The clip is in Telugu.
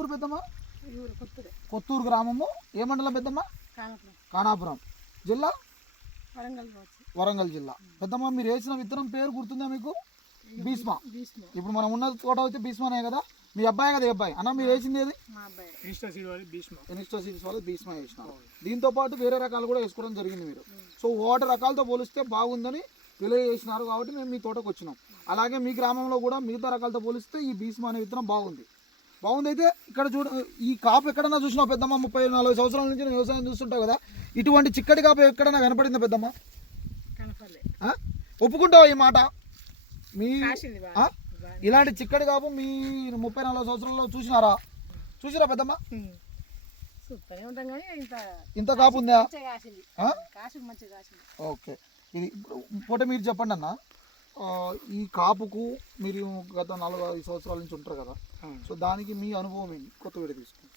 ఊరు పెద్దమ్మ? కొత్తూరు గ్రామము. ఏ మండలం పెద్దమ్మ? ఖానాపురం. జిల్లా వరంగల్ జిల్లా. పెద్దమ్మ మీరు వేసిన విత్తనం పేరు గుర్తుందా మీకు? భీష్మ. ఇప్పుడు మనం ఉన్న తోట అయితే భీష్మనే కదా. మీ అబ్బాయి కదా? అబ్బాయి అన్న మీరు వేసింది ఏది? ఇన్స్టా సీడ్స్ వాళ్ళు భీష్మ వేసినారు. దీంతో పాటు వేరే రకాలు కూడా వేసుకోవడం జరిగింది మీరు. సో వాటి రకాలతో పోలిస్తే బాగుందని తెలియజేసినారు కాబట్టి మేము మీ తోటకు వచ్చినాం. అలాగే మీ గ్రామంలో కూడా మిగతా రకాలతో పోలిస్తే ఈ భీష్మ అనే విత్తనం బాగుంది. అయితే ఇక్కడ చూడ, ఈ కాపు ఎక్కడన్నా చూసినావు పెద్దమ్మ? 30-40 సంవత్సరాల నుంచి నేను వ్యవసాయం చూస్తుంటావు కదా, ఇటువంటి చిక్కటి కాపు ఎక్కడన్నా కనపడిందా పెద్దమ్మ? ఒప్పుకుంటావా ఈ మాట? మీ ఇలాంటి చిక్కటి కాపు మీ 30-40 సంవత్సరాల్లో చూసిరా పెద్దమ్మ? ఇంత కాపు ఉందా? ఓకే. ఇది పూట మీరు చెప్పండి అన్న, ఈ కాపుకు మీరు గత 4-5 సంవత్సరాల నుంచి ఉంటారు కదా, సో దానికి మీ అనుభవం ఏంటి? కొత్త వీడియో తీసుకుంటాం.